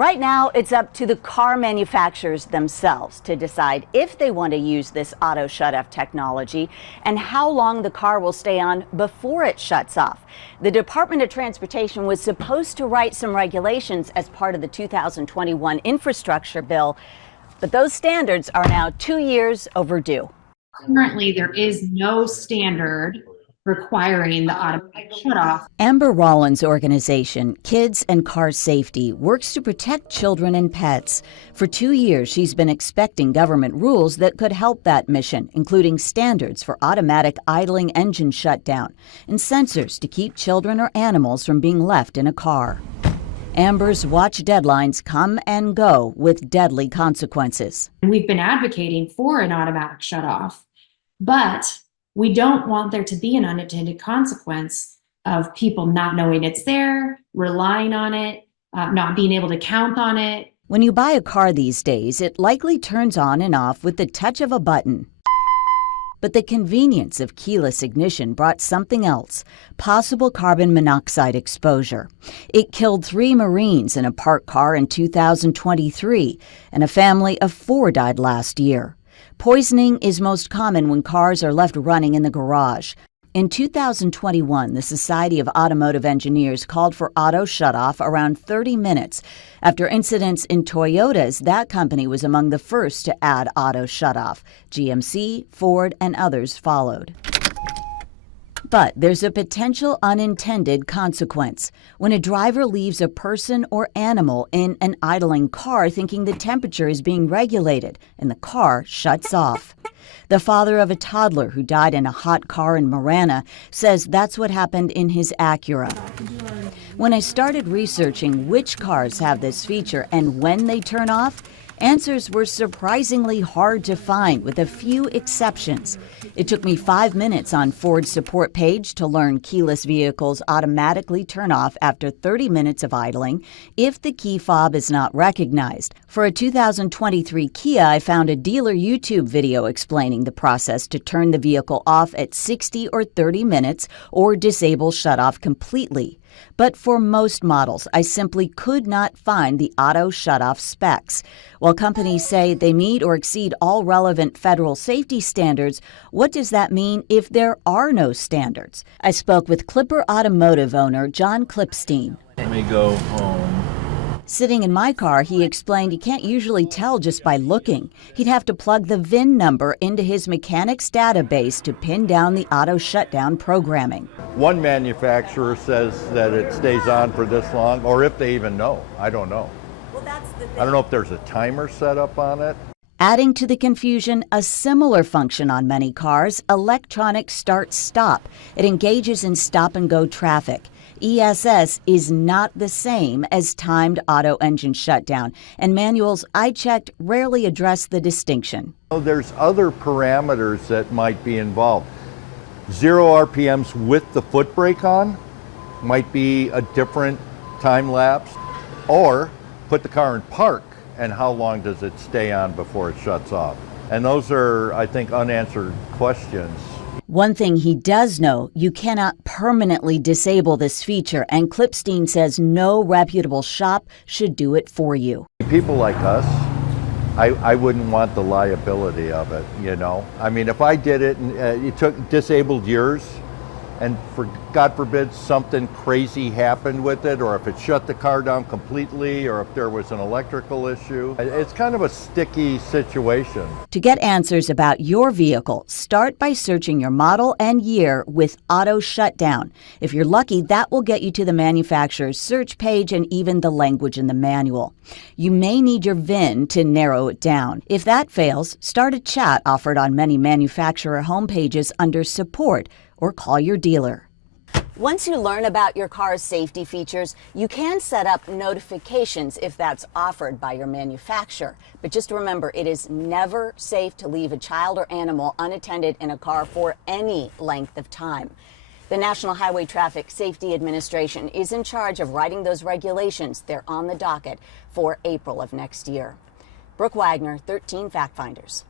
Right now, it's up to the car manufacturers themselves to decide if they want to use this auto shut-off technology and how long the car will stay on before it shuts off. The Department of Transportation was supposed to write some regulations as part of the 2021 infrastructure bill, but those standards are now 2 years overdue. Currently, there is no standard requiring the automatic shutoff. Amber Rollins' organization, Kids and Car Safety, works to protect children and pets. For 2 years, she's been expecting government rules that could help that mission, including standards for automatic idling engine shutdown and sensors to keep children or animals from being left in a car. Amber's watch deadlines come and go with deadly consequences. We've been advocating for an automatic shutoff, but we don't want there to be an unintended consequence of people not knowing it's there, relying on it, not being able to count on it. When you buy a car these days, it likely turns on and off with the touch of a button. But the convenience of keyless ignition brought something else, possible carbon monoxide exposure. It killed 3 Marines in a parked car in 2023, and a family of 4 died last year. Poisoning is most common when cars are left running in the garage. In 2021, the Society of Automotive Engineers called for auto shutoff around 30 minutes. After incidents in Toyotas, that company was among the first to add auto shutoff. GMC, Ford, and others followed. But there's a potential unintended consequence when a driver leaves a person or animal in an idling car thinking the temperature is being regulated and the car shuts off. The father of a toddler who died in a hot car in Marana says that's what happened in his Acura. When I started researching which cars have this feature and when they turn off, answers were surprisingly hard to find, with a few exceptions. It took me 5 minutes on Ford's support page to learn keyless vehicles automatically turn off after 30 minutes of idling if the key fob is not recognized. For a 2023 Kia, I found a dealer YouTube video explaining the process to turn the vehicle off at 60 or 30 minutes or disable shutoff completely. But for most models, I simply could not find the auto shutoff specs. While companies say they meet or exceed all relevant federal safety standards, what does that mean if there are no standards? I spoke with Clipper Automotive owner John Klipstein. Let me go home. Sitting in my car, he explained he can't usually tell just by looking. He'd have to plug the VIN number into his mechanics database to pin down the auto shutdown programming. One manufacturer says that it stays on for this long, or if they even know. I don't know. Well, that's the thing. I don't know if there's a timer set up on it. Adding to the confusion, a similar function on many cars, electronic start-stop. It engages in stop-and-go traffic. ESS is not the same as timed auto engine shutdown, and manuals I checked rarely address the distinction. There's other parameters that might be involved. 0 RPMs with the foot brake on might be a different time lapse, or put the car in park and how long does it stay on before it shuts off? And those are, I think, unanswered questions. One thing he does know, you cannot permanently disable this feature, and Klipstein says no reputable shop should do it for you. People like us, I wouldn't want the liability of it, you know? I mean, if I did it and it disabled yours, and for God forbid something crazy happened with it, or if it shut the car down completely, or if there was an electrical issue, it's kind of a sticky situation. To get answers about your vehicle, start by searching your model and year with auto shutdown. If you're lucky, that will get you to the manufacturer's search page and even the language in the manual. You may need your VIN to narrow it down. If that fails, start a chat offered on many manufacturer homepages under support, or call your dealer. Once you learn about your car's safety features, you can set up notifications if that's offered by your manufacturer. But just remember, it is never safe to leave a child or animal unattended in a car for any length of time. The National Highway Traffic Safety Administration is in charge of writing those regulations. They're on the docket for April of next year. Brooke Wagner, 13 Fact Finders.